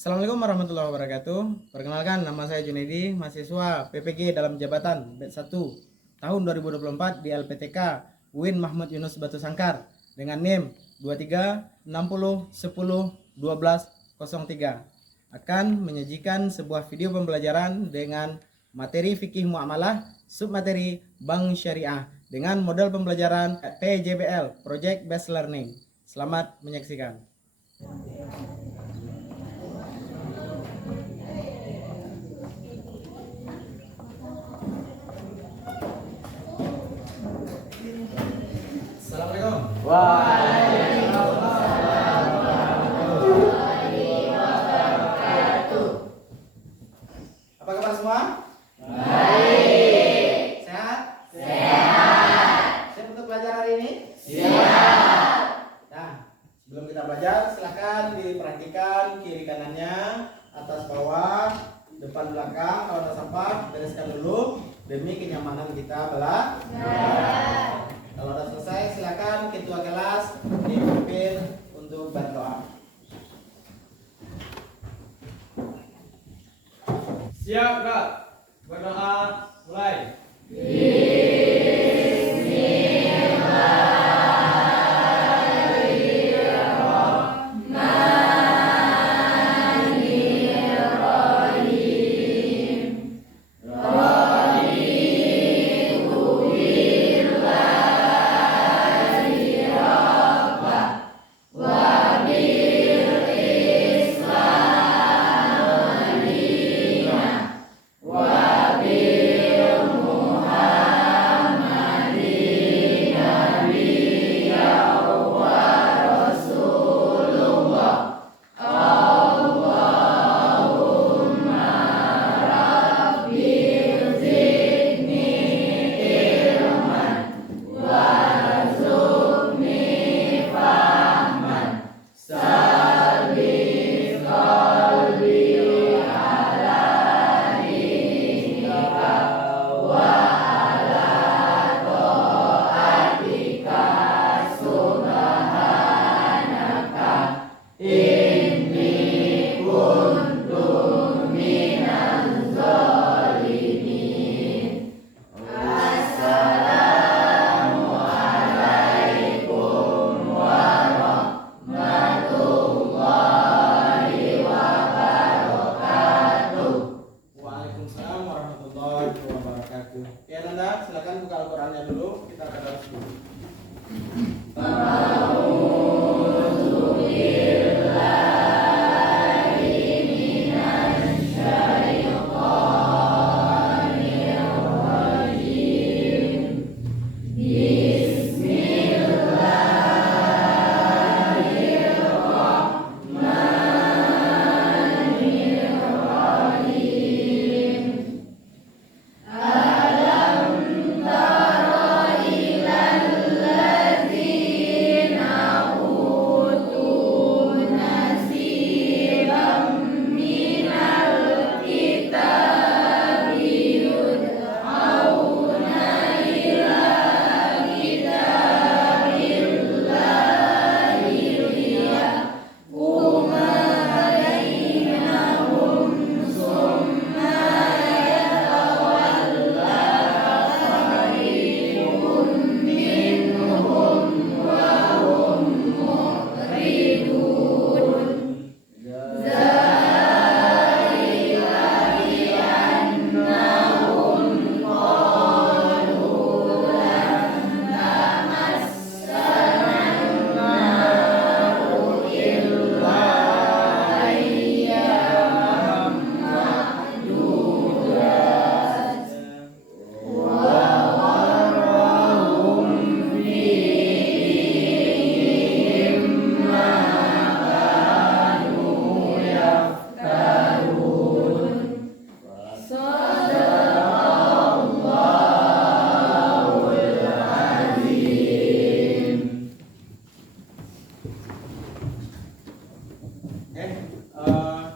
Assalamualaikum warahmatullahi wabarakatuh. Perkenalkan, nama saya Junaidi, mahasiswa PPG dalam jabatan batch 1 tahun 2024 di LPTK UIN Mahmud Yunus Batu Sangkar dengan NIM 2360101203 akan menyajikan sebuah video pembelajaran dengan materi fikih muamalah submateri bank syariah dengan model pembelajaran PJBL Project Based Learning. Selamat menyaksikan. Assalamualaikum. Apa kabar semua? Baik. Sehat? Sehat. Siap untuk belajar hari ini? Siap. Nah, sebelum kita belajar, silakan diperhatikan kiri kanannya, atas bawah, depan belakang. Kalau ada sampah, bereskan dulu demi kenyamanan kita belajar. Kalau sudah selesai, silakan ketua kelas dipimpin untuk berdoa. Siap, Kak. Berdoa mulai. Waalaikumsalam warahmatullahi wabarakatuh. Ya Nanda, silakan buka Al-Qur'annya dulu, kita akan bahas dulu.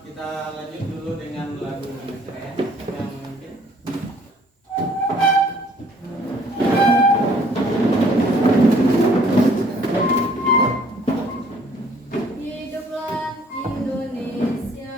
Kita lanjut dulu dengan lagu Indonesia ya, yang mungkin. Hiduplah Indonesia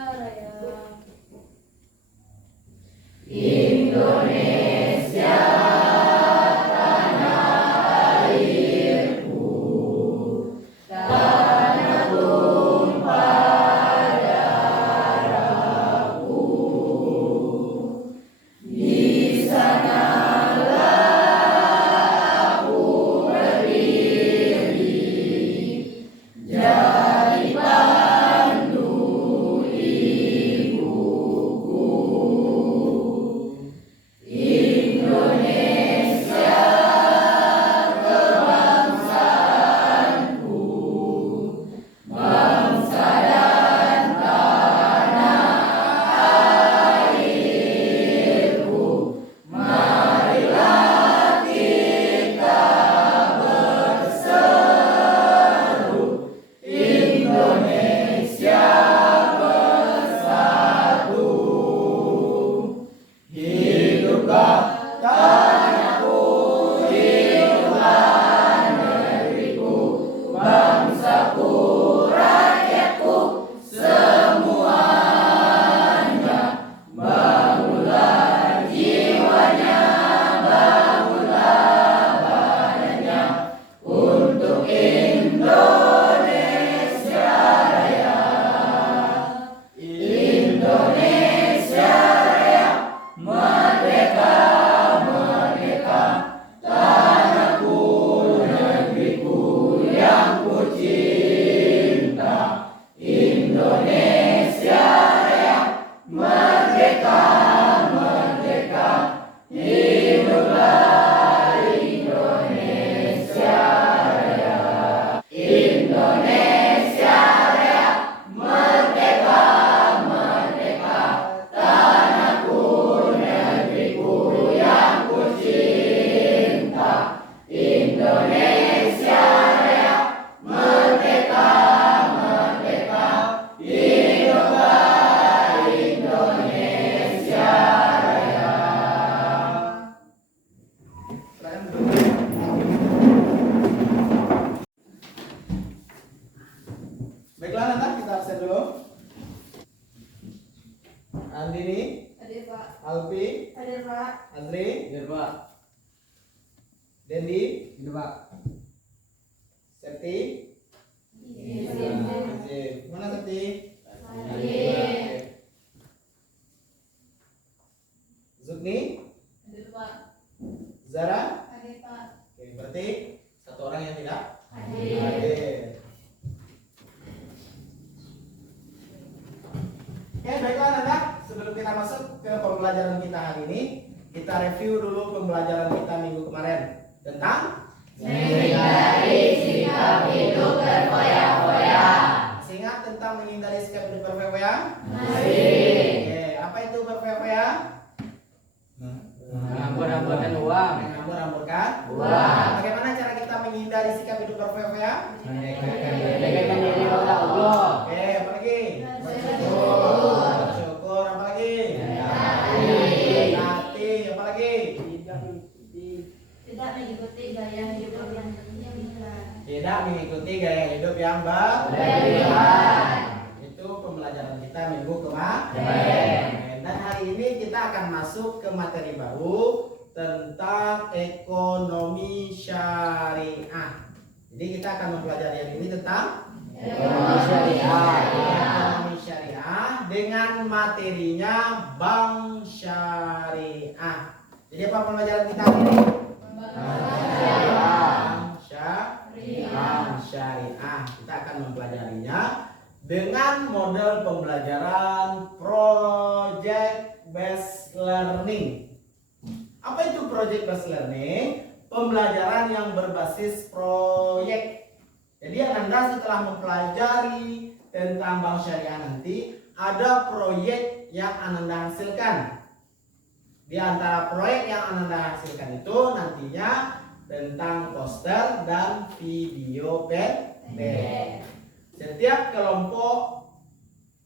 absen dulu. Andini, Hadir Pak. Alfi, Hadir Pak. Andri, Hadir Pak. Dendi, Ini Pak. Septi. Izin. Mana Septi? Hadir. Zukni, Hadir Pak. Zara. Hadir Pak. Oke, berarti satu orang yang tidak Hadir. hadir. Oke, baiklah anak-anak. Sebelum kita masuk ke pembelajaran kita hari ini, kita review dulu pembelajaran kita minggu kemarin tentang Menghindari sikap hidup berfoya-foya. masih ingat tentang menghindari sikap hidup berfoya-foya? Masih. Oke, apa itu berfoya-foya? Menghambur-hamburkan uang. Menghambur-hamburkan Uang. Bagaimana cara kita menghindari sikap hidup berfoya-foya? Mendekatkan diri kepada Allah. Oke, apa lagi? Bersyukur. Bersyukur, apa lagi? Hati, apa lagi? Tidak mengikuti gaya hidup yang berlebihan. Tidak mengikuti gaya hidup yang Berlebihan. Itu pembelajaran kita minggu kemarin. Dan hari ini kita akan masuk ke materi baru tentang ekonomi syariah. Jadi kita akan mempelajari yang ini tentang Ekonomi syariah. ekonomi syariah dengan materinya bank syariah. Jadi apa pembelajaran kita hari ini? Bank syariah. Kita akan mempelajarinya dengan model pembelajaran project based learning. Apa itu project based learning? Pembelajaran yang berbasis proyek. Jadi Anda setelah mempelajari tentang bank syariah nanti, ada proyek yang Anda hasilkan. Di antara proyek yang Anda hasilkan itu nantinya tentang poster dan video pendek. Setiap kelompok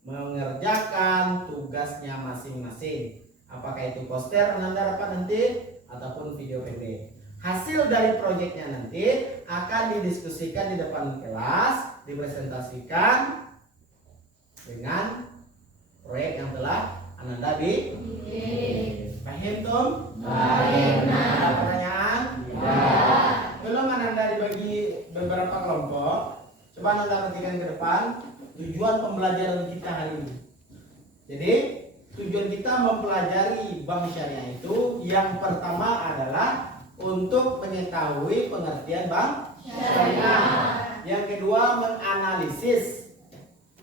mengerjakan tugasnya masing-masing. Apakah itu poster Anda dapat nanti ataupun video pendek. Hasil dari proyeknya nanti akan didiskusikan di depan kelas, dipresentasikan dengan proyek yang telah Anda bikin. Paham Tom? Paham. Ada pertanyaan? Ya. Belum Anda dibagi beberapa kelompok. Coba Anda perhatikan ke depan tujuan pembelajaran kita hari ini. Jadi tujuan kita mempelajari bank syariah itu yang pertama adalah untuk mengetahui pengertian bank syariah. Yang kedua menganalisis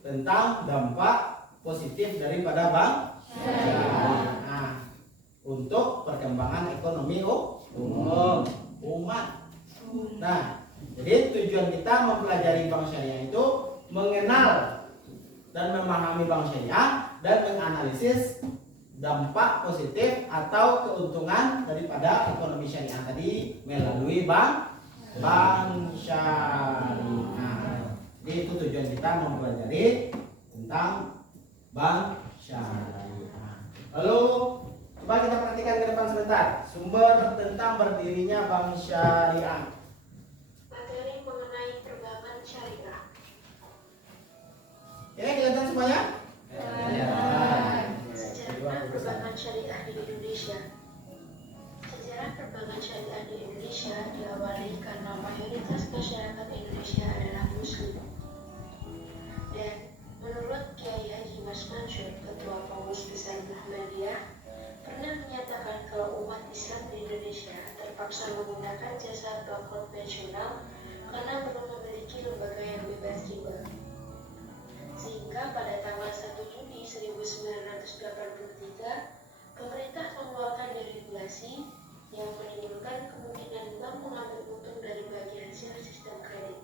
tentang dampak positif daripada bank syariah untuk perkembangan ekonomi umat. Nah, jadi tujuan kita mempelajari bank syariah itu mengenal dan memahami bank syariah dan menganalisis dampak positif atau keuntungan daripada ekonomi syariah tadi melalui bank syariah. Jadi itu tujuan kita mempelajari tentang bank syariah. Lalu coba kita perhatikan ke depan sebentar sumber tentang berdirinya bank syariah. Materi mengenai perbankan syariah. Ya, kelihatan semuanya? Sejarah perbankan syariah di Indonesia. Sejarah perbankan syariah di Indonesia diawali karena mayoritas masyarakat Indonesia adalah Muslim. Dan menurut Kiai Haji Mas Mansur, Ketua Pengurus Besar Muhammadiyah, pernah menyatakan kalau umat Islam di Indonesia terpaksa menggunakan jasa bank konvensional karena belum memiliki lembaga yang bebas riba. Sehingga pada tanggal 1 Juni 1983, pemerintah mengeluarkan regulasi yang menimbulkan kemungkinan bank mengambil untung dari bagi hasil sistem kredit.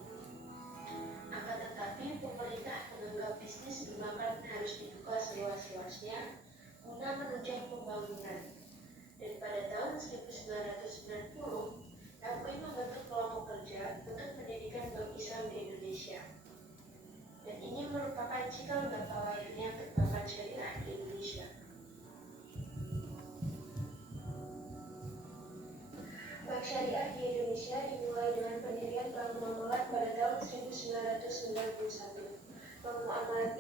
Akan tetapi, pemerintah menganggap bisnis perbankan harus dibuka seluas-luasnya guna menunjang pembangunan. Dan pada tahun 1990, MUI membentuk kelompok kerja untuk pendidikan bank Islam di Indonesia. Dan ini merupakan cikal bakal lahirnya perbankan syariah di Indonesia. Bank syariah di Indonesia dimulai dengan pendirian Bank Muamalat pada tahun 1991. Bank Muamalat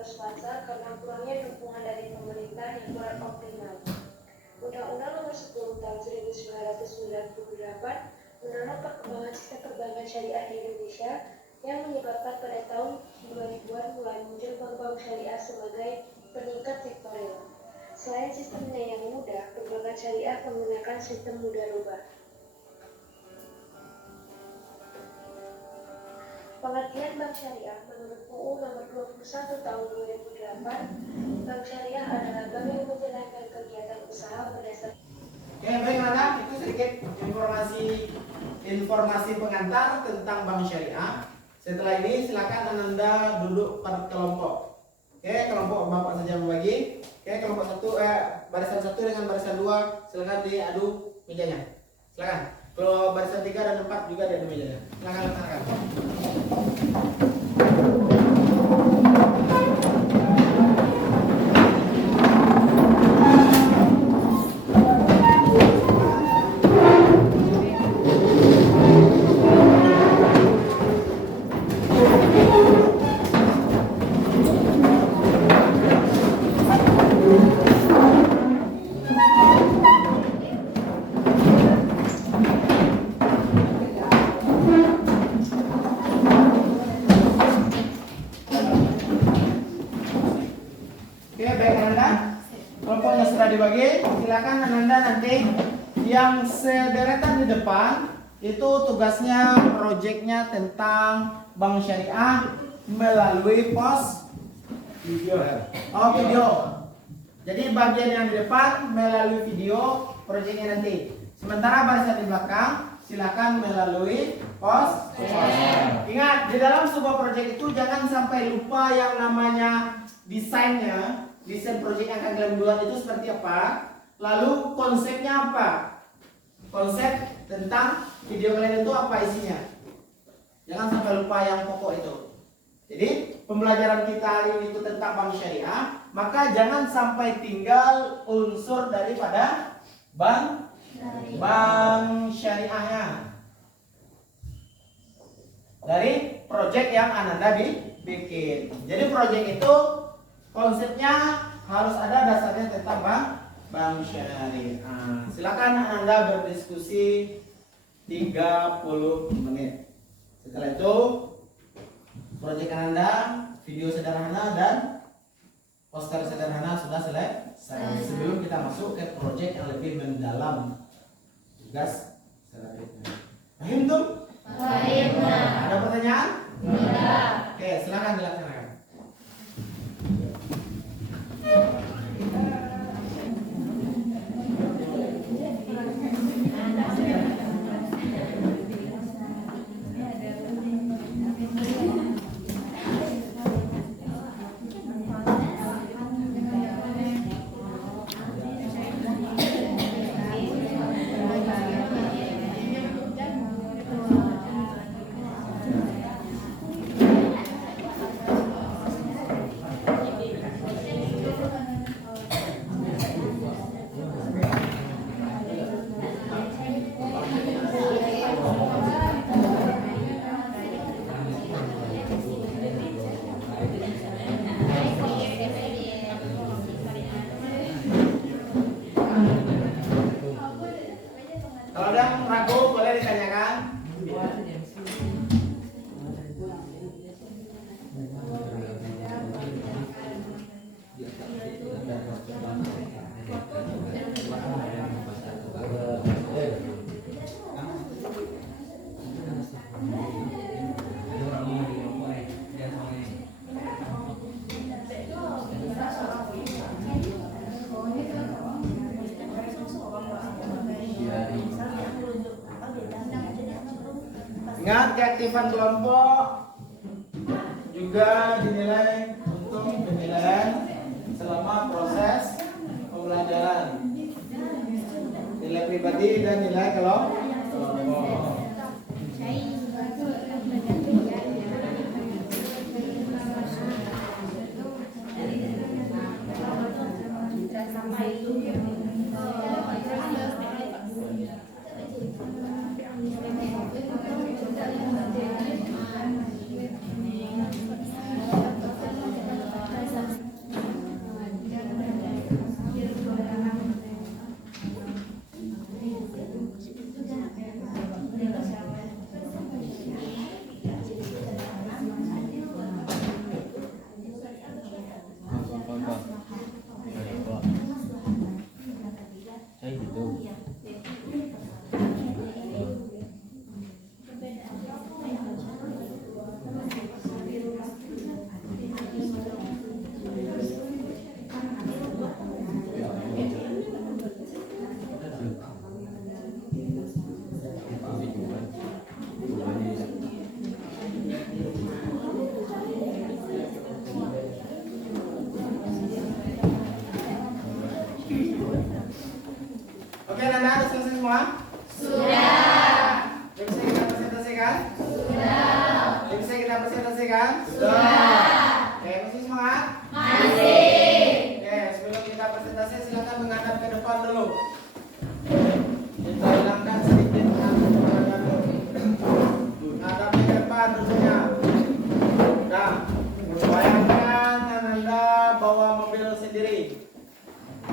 sektor swasta karena kurangnya dukungan dari pemerintah yang kurang optimal. Undang-Undang Nomor 10 Tahun 1998 mendorong perkembangan sistem perbankan syariah di Indonesia yang menyebabkan pada tahun 2000-an mulai muncul bank-bank syariah sebagai peningkat sektorial. Selain sistemnya yang mudah, perbankan syariah menggunakan sistem mudarobah. Pengertian bank syariah menurut UU Nomor 21 Tahun 2008, bank syariah adalah bank yang menjalankan kegiatan usaha berdasarkan. Oke, baik anak, itu sedikit informasi pengantar tentang bank syariah. Setelah ini silakan Ananda duduk pada kelompok. Oke, kelompok Bapak saja membagi. Oke, kelompok barisan 1 dengan barisan 2 silakan diadu mejanya. Silakan. Kalau barisan 3 dan 4 juga diadu mejanya. Silakan laksanakan. Kelompoknya sudah dibagi, silakan Ananda nanti yang sederetan di depan itu tugasnya proyeknya tentang bank syariah melalui pos video. Video. Jadi bagian yang di depan melalui video proyeknya nanti. Sementara barisan di belakang silakan melalui pos. Ingat, di dalam sebuah proyek itu jangan sampai lupa yang namanya desainnya. Desain proyek yang akan kalian buat itu seperti apa, lalu konsepnya apa, konsep tentang video kalian itu apa isinya. Jangan sampai lupa yang pokok itu. Jadi pembelajaran kita hari ini itu tentang bank syariah, maka jangan sampai tinggal unsur daripada bank syariahnya dari proyek yang Ananda bikin. Jadi proyek itu konsepnya harus ada dasarnya tentang bank syariah. Silakan Anda berdiskusi 30 menit. Setelah itu proyek Anda, video sederhana dan poster sederhana sudah selesai. Sebelum kita masuk ke proyek yang lebih mendalam, tugas selanjutnya. Paham tuh? Paham. Ada pertanyaan? Tidak. Oke, silakan dilaksanakan. Kalau ada yang ragu boleh ditanyakan. Ingat, keaktifan kelompok juga dinilai untuk penilaian selama proses pembelajaran. Nilai pribadi dan nilai kelompok.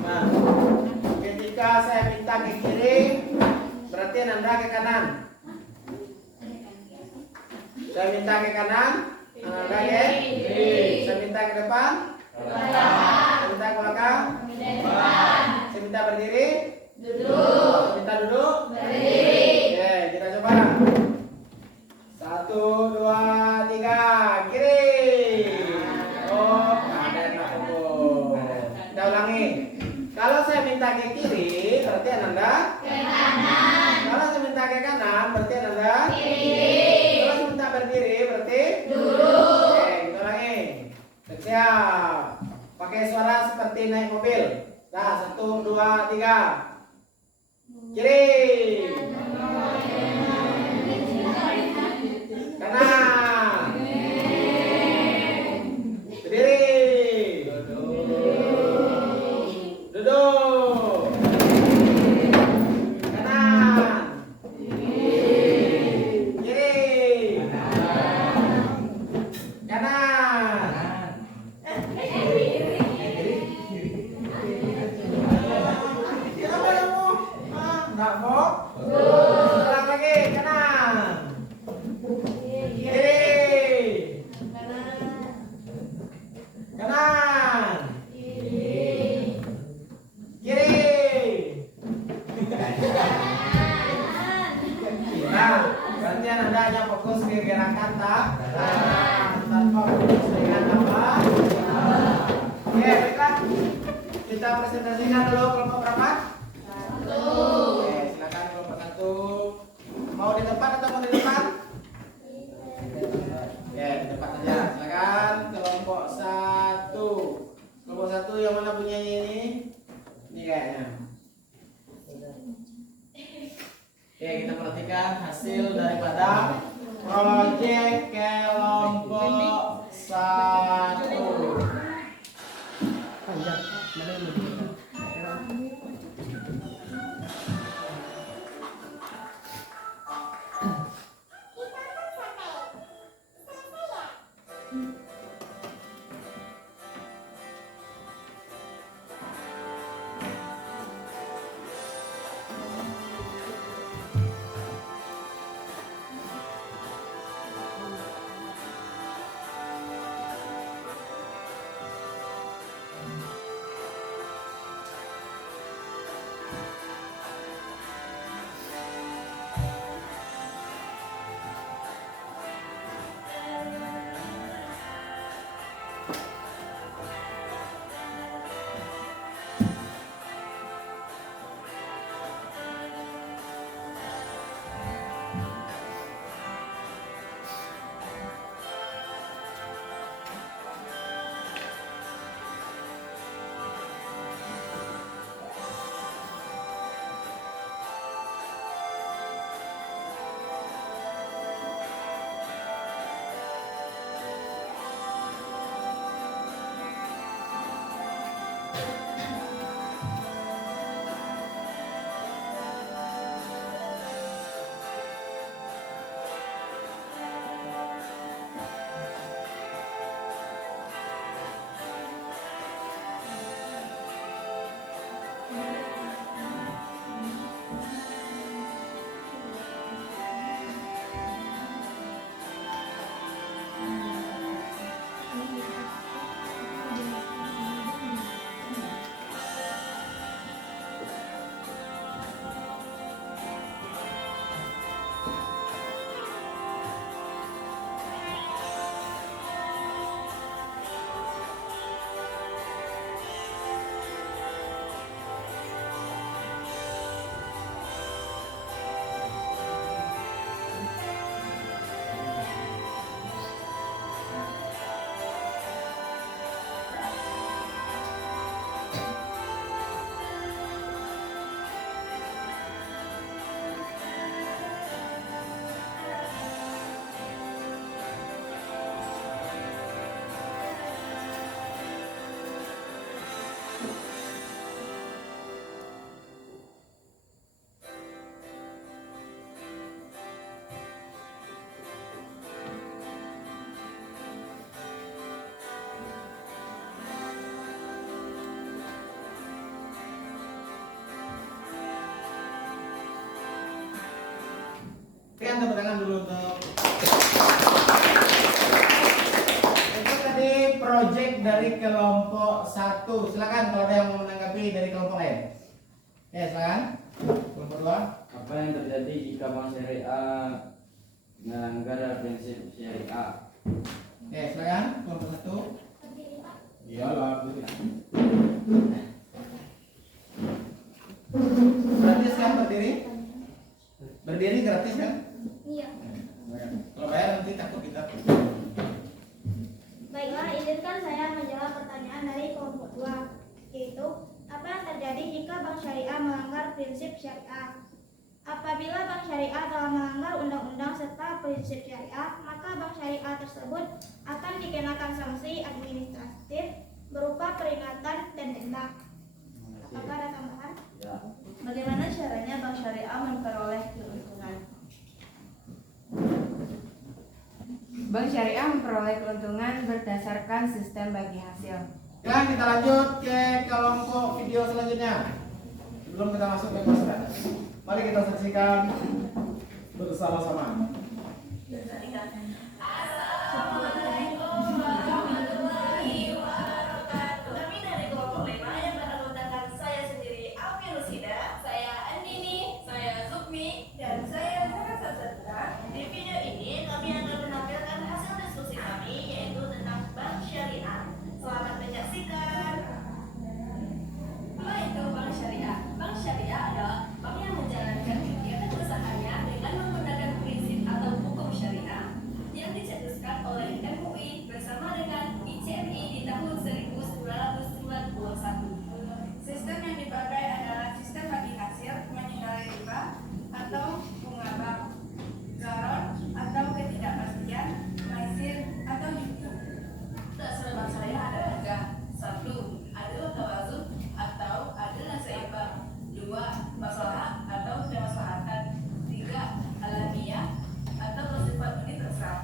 Nah, ketika saya minta ke kiri, berarti Anda ke kanan. Saya minta ke kanan, Anda ke kiri. Saya minta ke depan, saya minta ke belakang, saya minta berdiri, saya minta duduk, berdiri. Oke, kita coba. 1, 2, 3, kiri. Oh, ada yang tak kumpul. Kita ulangi. Kalau saya minta ke kiri, berarti Anda ke kanan. Kalau saya minta ke kanan, berarti Anda kiri. Kalau saya minta berdiri, berarti duduk. Oke, kita ulangi. Siap. Pakai suara seperti naik mobil. Nah, 1, 2, 3. Kiri. Kanan. Berdiri. Duduk. Kanan. Kiri. Kanan. Kenapa kamu? Nggak mau? Ulang lagi. Kanan. Kiri. Kanan. Kiri. Nah, gantian Anda hanya fokus ke gerakan tanpa fokus dengan apa. Oke, baiklah. Kita presentasikan dulu kelompok berapa? 1. Oke, silakan kelompok 1. Mau di tempat atau mau di depan? Oke, di depan aja. Silakan kelompok 1. Kelompok 1 yang mana punya ini? Ini kayaknya. Oke, kita perhatikan hasil daripada proyek kelompok 1. Panjang. Mana yang lebih? tepuk tangan dulu untuk itu tadi project dari kelompok 1. Silakan kalau ada yang mau menanggapi dari kelompok lain. Ya, silakan. Kelompok 2. Apa yang terjadi jika bank syariah melanggar prinsip syariah? Ya, silakan. Kelompok 1. Iyalah, gratis kan berdiri? Berdiri gratis kan? Iya. Kalau bayar nanti takut kita. Baiklah, izinkan saya menjawab pertanyaan dari kelompok 2, yaitu apa yang terjadi jika bank syariah melanggar prinsip syariah? Apabila bank syariah telah melanggar undang-undang serta prinsip syariah, maka bank syariah tersebut akan dikenakan sanksi administratif berupa peringatan dan denda. Apakah ada tambahan? Ya. Bagaimana caranya bank syariah memperoleh keuntungan? Bank syariah memperoleh keuntungan berdasarkan sistem bagi hasil. Sekarang kita lanjut ke kelompok video selanjutnya. Sebelum kita masuk ke poster, mari kita saksikan bersama-sama. Kami dari kelompok 5 yang beranggotakan saya sendiri Alfi Rusida, saya Andini, saya Zukmi, dan saya Zara Sastra. Di video ini kami akan menampilkan hasil diskusi kami yaitu tentang bank syariah. Selamat menyaksikan. Apa itu bank syariah? Bank syariah adalah bank yang menjalankan kegiatan usahanya dengan menggunakan prinsip atau hukum syariah yang dicetuskan oleh MUI bersama dengan ICMI di tahun 1991. Sistem yang dipakai adalah sistem bagi hasil, menghindari riba atau bunga bank, garon atau ketidakpastian, maisir atau judi. Dasar bank syariah ada 3. 1. Adalah tawazun atau adalah seimbang. 2. Maslahat atau kemaslahatan. 3. Alamiah atau bersifat universal.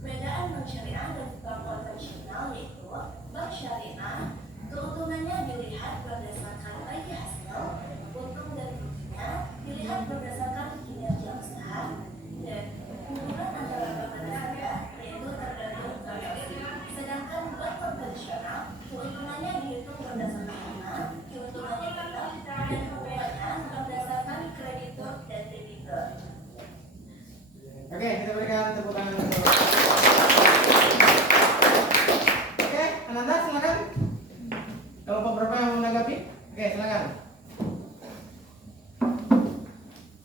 Perbedaan bank syariah dan bank konvensional yaitu bank syariah keuntungannya dilihat berdasarkan bagi hasil, untung dan ruginya dilihat berdasarkan kinerja usaha, dan hubungan antara bank dan syariah yaitu tergantung transaksi. Sedangkan bank konvensional keuntungannya dihitung berdasarkan bunga, keuntungannya tetap, dan hubungannya berdasarkan kreditur dan debitur. Oke, kita berikan tepuk tangan untuk. Oke, Ananda silakan. Kelompok berapa yang mau menanggapi? Oke, silakan.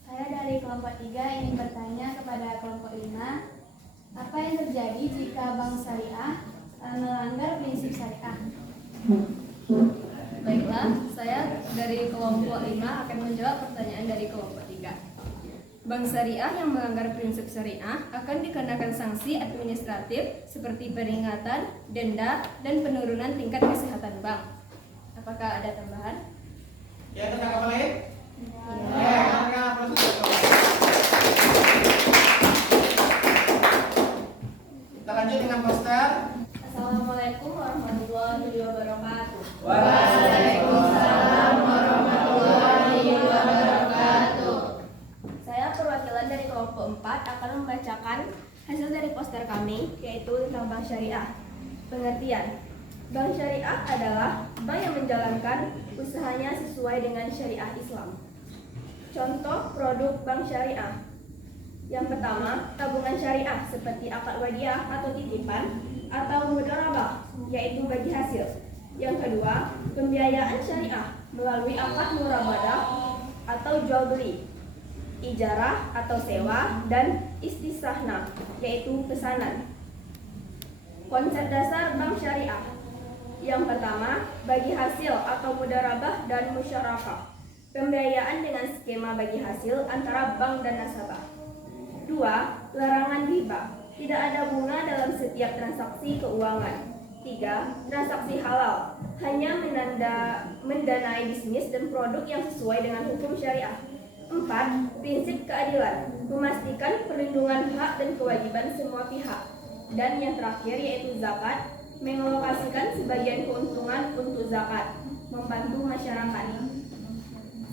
Saya dari kelompok 3 ingin bertanya kepada kelompok 5, apa yang terjadi jika bank syariah melanggar prinsip syariah? Baiklah, saya dari kelompok 5 akan menjawab pertanyaan dari kelompok 3. Bank syariah yang melanggar prinsip syariah akan dikenakan sanksi administratif seperti peringatan, denda, dan penurunan tingkat kesehatan bank. Apakah ada tambahan? Ya, ada tanggapan lain? Ya, silakan proses. Kita lanjut dengan poster. Assalamualaikum warahmatullahi wabarakatuh. Waalaikumsalam warahmatullahi wabarakatuh. Saya perwakilan dari kelompok 4 akan membacakan hasil dari poster kami, yaitu tentang bank syariah. Pengertian: bank syariah adalah bank yang menjalankan usahanya sesuai dengan syariah Islam. Contoh produk bank syariah: yang pertama, tabungan syariah seperti akad wadiah atau titipan, atau mudharabah, yaitu bagi hasil. Yang kedua, pembiayaan syariah melalui akad murabadah atau jual beli, ijarah atau sewa, dan istisahna, yaitu pesanan. Konsep dasar bank syariah: yang pertama, bagi hasil atau mudharabah dan musyarakah, pembiayaan dengan skema bagi hasil antara bank dan nasabah. 2. Larangan riba, tidak ada bunga dalam setiap transaksi keuangan. 3. Transaksi halal, hanya mendanai bisnis dan produk yang sesuai dengan hukum syariah. 4. Prinsip keadilan, memastikan perlindungan hak dan kewajiban semua pihak. Dan yang terakhir yaitu zakat, mengalokasikan sebagian keuntungan untuk zakat, membantu masyarakat.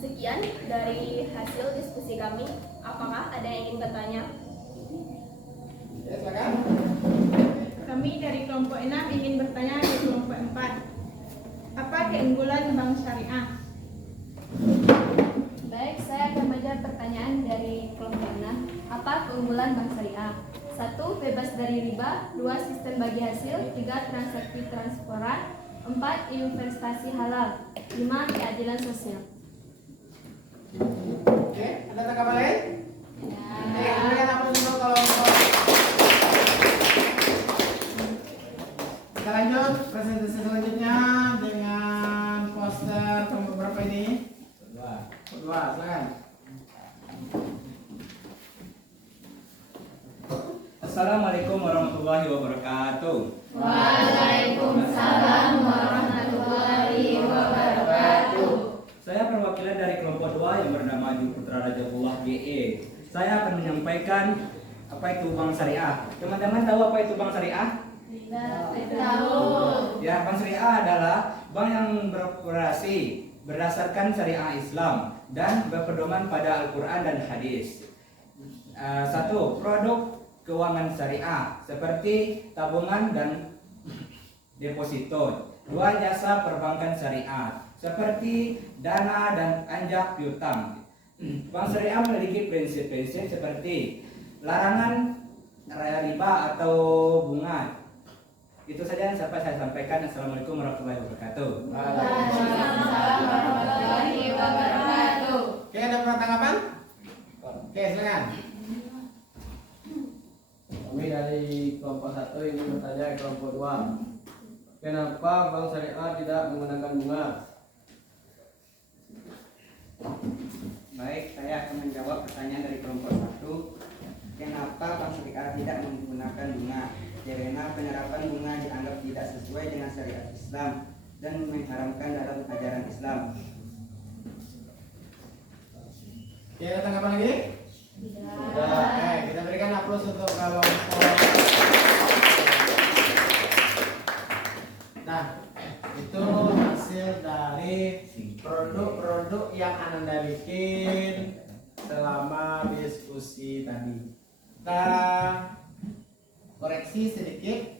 Sekian dari hasil diskusi kami. Apakah ada yang ingin bertanya? Ya, silakan. Kami dari kelompok 6 ingin bertanya di kelompok 4. Apa keunggulan bank syariah? Baik, saya akan menjawab pertanyaan dari kelompok 6. Apa keunggulan bank syariah? 1. Bebas dari riba. 2. Sistem bagi hasil. 3. Transaksi transparan. 4. Investasi halal. 5. Keadilan sosial. Oke, ada tanggapan lain? Oke, kemudian apa dulu kalau kita lanjut presentasi selanjutnya dengan poster kelompok berapa ini? Kedua, silakan. Assalamualaikum warahmatullahi wabarakatuh. Waalaikumsalam warahmatullahi wabarakatuh. Saya perwakilan dari kelompok 2 yang bernama Aju Putra Rajabullah GE. Saya akan menyampaikan apa itu bank syariah. Teman-teman tahu apa itu bank syariah? Tahu. Ya, bank syariah adalah bank yang beroperasi berdasarkan syariah Islam dan berpedoman pada Al-Quran dan hadis. 1. Produk keuangan syariah seperti tabungan dan deposito. 2. Jasa perbankan syariah seperti dana dan anjak piutang. Bank syariah memiliki prinsip-prinsip seperti larangan riba atau bunga. Itu saja yang dapat saya sampaikan. Assalamualaikum warahmatullahi wabarakatuh. Waalaikumsalam warahmatullahi wabarakatuh. Oke, ada tanggapan? Oke, silakan. Kami dari kelompok 1 ingin bertanya ke kelompok 2. Kenapa bank syariah tidak menggunakan bunga? Baik, saya akan menjawab pertanyaan dari kelompok 1. Kenapa bank syariah tidak menggunakan bunga? Karena penerapan bunga dianggap tidak sesuai dengan syariat Islam dan mengharamkan dalam ajaran Islam. Oke, ada tanggapan lagi? Oke, kita berikan aplaus untuk kelompok. Nah, itu hasil dari produk-produk yang Ananda bikin selama diskusi tadi. Kita koreksi sedikit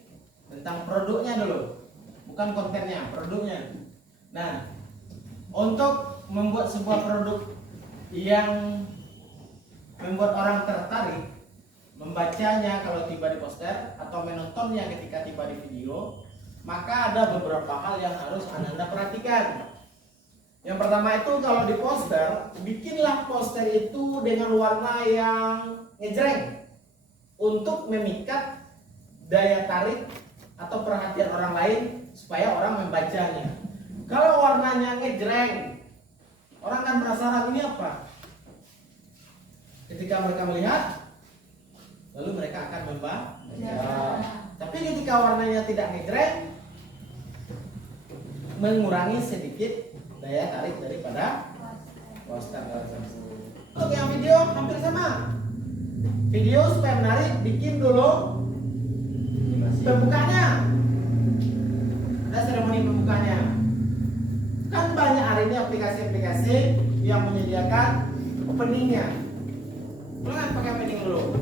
tentang produknya dulu, bukan kontennya, produknya. Nah, untuk membuat sebuah produk yang membuat orang tertarik membacanya kalau tiba di poster atau menontonnya ketika tiba di video, maka ada beberapa hal yang harus Anda perhatikan. Yang pertama itu kalau di poster, bikinlah poster itu dengan warna yang ngejreng untuk memikat daya tarik atau perhatian orang lain supaya orang membacanya. Kalau warnanya ngejreng, orang kan penasaran ini apa. Ketika mereka melihat, lalu mereka akan membaca. Tapi ketika warnanya tidak ngejreng, mengurangi sedikit daya tarik daripada poster tersebut. Untuk yang video hampir sama. Video supaya menarik, bikin dulu pembukanya. Ada seremoni pembukanya. Kan banyak hari ini aplikasi-aplikasi yang menyediakan openingnya. Jangan pakai opening dulu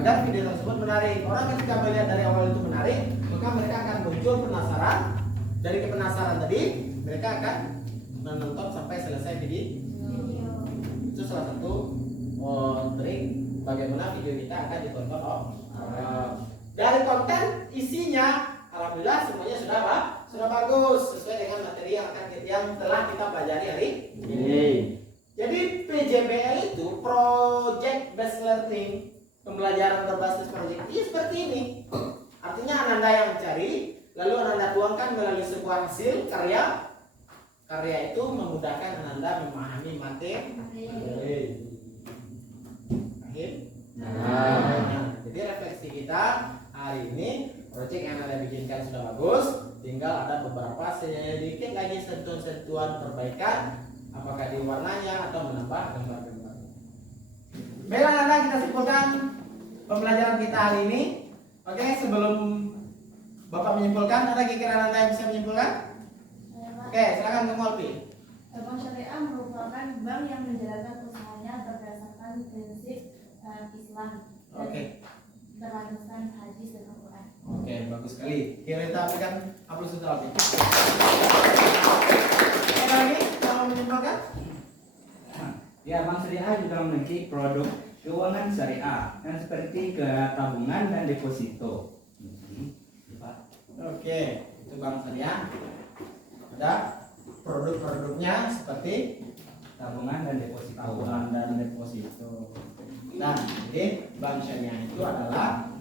agar video tersebut menarik. Orang ketika melihat dari awal itu menarik, maka mereka akan muncul penasaran. Dari kepenasaran tadi, mereka akan menonton sampai selesai video. Itu salah satu trik bagaimana video kita akan ditonton. Dari konten isinya, alhamdulillah semuanya sudah bagus sesuai dengan materi yang telah kita pelajari hari ini. Jadi PJBL itu Project Based Learning, pembelajaran berbasis proyek. Ini seperti ini. Artinya Ananda yang mencari, lalu Ananda tuangkan melalui sebuah hasil karya. Karya itu memudahkan Ananda memahami materi. Jadi refleksi kita hari ini, proyek yang Anda bikinkan sudah bagus, tinggal ada beberapa sedikit lagi sentuhan-sentuhan perbaikan, apakah di warnanya atau menambah gambar-gambar. Baiklah Anda, kita simpulkan pembelajaran kita hari ini. Oke, sebelum Bapak menyimpulkan, ada kira-kira Anda yang bisa menyimpulkan? Oke, silakan ke Molpi. Bank syariah merupakan bank yang menjalankan usahanya berdasarkan prinsip Islam. Oke. berlandaskan hadis dan Al-Quran. Oke, bagus sekali. Kita berikan aplaus untuk Alfi. Ada lagi yang menyimpulkan? Ya, bank syariah juga memiliki produk keuangan syariah yang seperti tabungan dan deposito. Oke, itu bank syariah. Ada produk-produknya seperti Tabungan dan deposito. tabungan dan deposito. Nah, jadi bank syariah itu adalah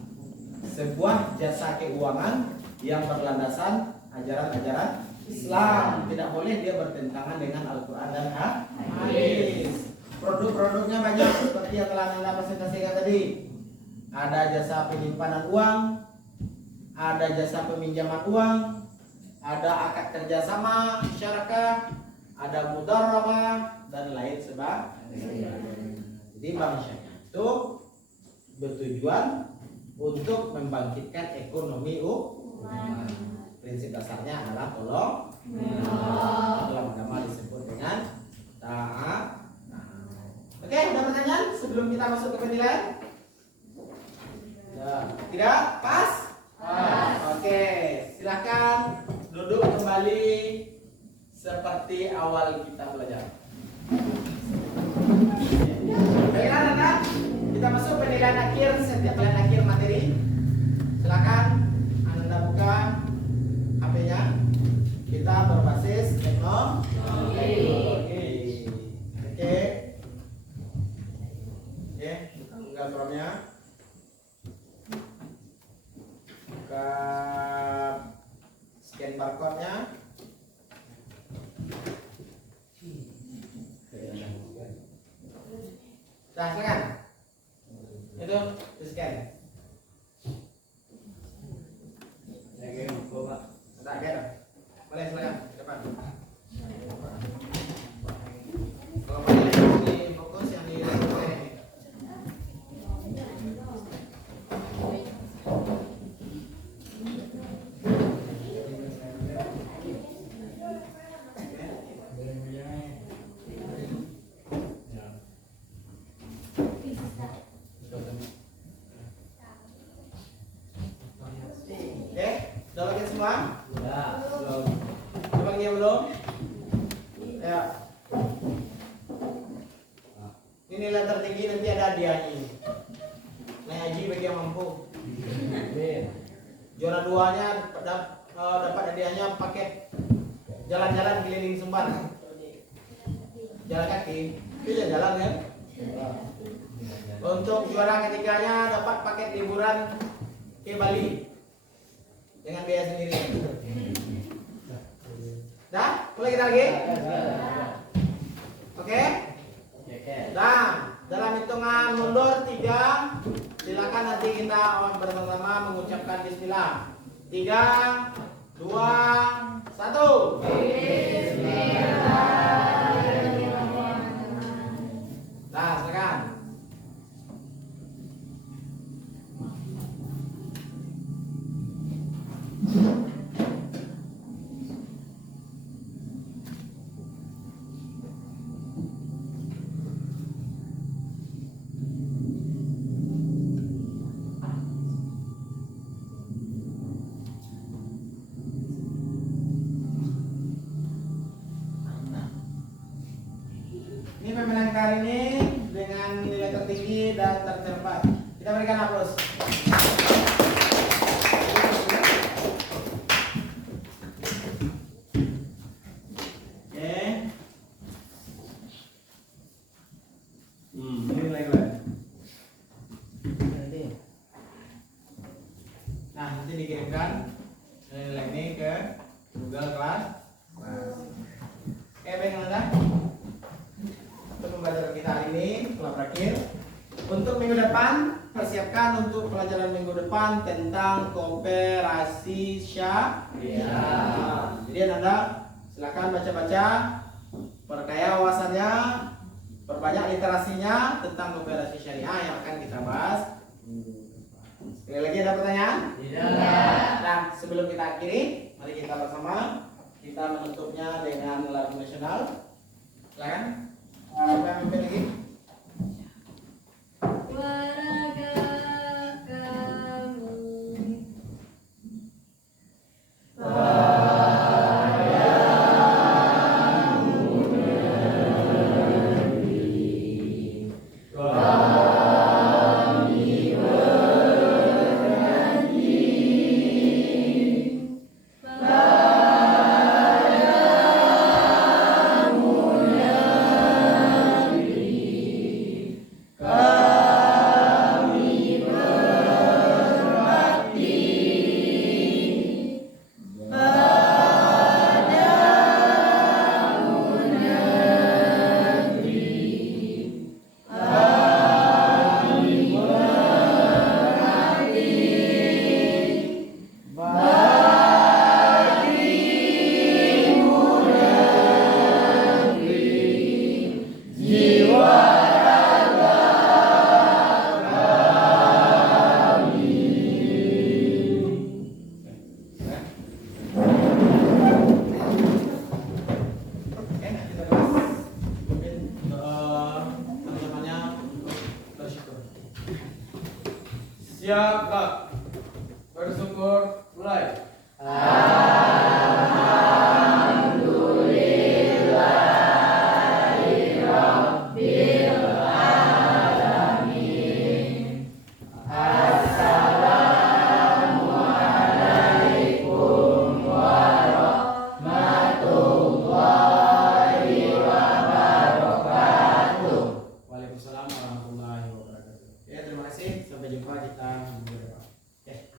sebuah jasa keuangan yang berlandasan ajaran-ajaran Islam. Tidak boleh dia bertentangan dengan Al-Quran dan hadis. Produk-produknya banyak seperti yang telah Anda presentasikan tadi. Ada jasa penyimpanan uang, ada jasa peminjaman uang, ada akad kerjasama syariah, ada mudarabah dan lain sebagainya. Jadi bank syariah itu bertujuan untuk membangkitkan ekonomi umat. Prinsip dasarnya adalah tolong dalam agama disebut dengan taat. Oke, ada pertanyaan sebelum kita masuk ke penilaian? Ya, tidak? Pas? Oke, silakan duduk kembali seperti awal kita belajar. Baiklah, anak, kita masuk penilaian akhir setiap penilaian akhir materi. Silakan Anda buka HP-nya. Kita berbasis teknologi. Oke. Oke, buka Chrome-nya. Buka scan barcode-nya. Nah, silakan. Itu di scan. Ada agen. Boleh silakan, depan. Kalau penilaian di fokus yang di Sudah lagi semua? Belum. Coba lagi yang belum? Ya. Ini nilai tertinggi nanti ada hadiahnya. Naik haji bagi yang mampu. Juara 2-nya dapat hadiahnya paket jalan-jalan keliling Sumbar. Jalan kaki. Itu jalan ya. Untuk juara ketiganya dapat paket liburan ke Bali dengan biaya sendiri. Dah? Boleh kita lagi? Oke? Nah, dalam hitungan mundur 3, silakan nanti kita bersama-sama mengucapkan bismillah. 3, 2, 1. Nah, silakan. Ini pemenang kali ini dengan nilai tertinggi dan tercepat. Kita berikan aplaus. Oke. Ini nilai gue. Nah, nanti dikirimkan nilai ini ke Google Class. Oke, baik Anda. Untuk pembelajaran kita hari ini telah berakhir. Untuk minggu depan, persiapkan untuk pelajaran minggu depan tentang kooperasi syariah. Jadi Anda silakan baca-baca, perkaya wawasannya, perbanyak literasinya tentang kooperasi syariah yang akan kita bahas. Sekali lagi ada pertanyaan? Tidak. Nah, sebelum kita akhiri, mari kita bersama kita menutupnya dengan lagu nasional. Silakan. Siapa yang memimpin lagi? Waragakan Siap, Kak. Bersyukur, mulai. Ah.